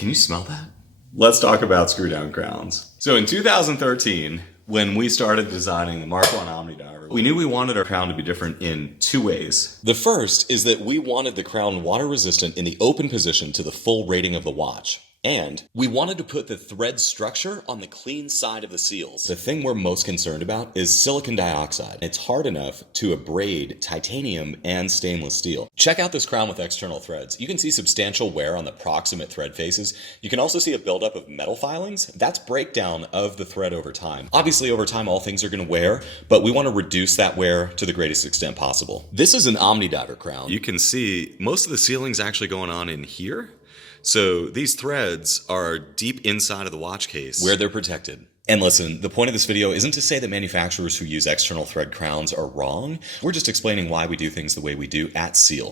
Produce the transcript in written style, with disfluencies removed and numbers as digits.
Can you smell that? Let's talk about screw down crowns. So in 2013, when we started designing the Mark I Omnidiver, we knew we wanted our crown to be different in two ways. The first is that we wanted the crown water resistant in the open position to the full rating of the watch. And we wanted to put the thread structure on the clean side of the seals. The thing we're most concerned about is silicon dioxide. It's hard enough to abrade titanium and stainless steel. Check out this crown with external threads. You can see substantial wear on the proximate thread faces. You can also see a buildup of metal filings. That's breakdown of the thread over time. Obviously, over time, all things are going to wear, but we want to reduce that wear to the greatest extent possible. This is an Omnidiver crown. You can see most of the sealing's actually going on in here. So these threads are deep inside of the watch case where they're protected. And listen, the point of this video isn't to say that manufacturers who use external thread crowns are wrong. We're just explaining why we do things the way we do at Seal.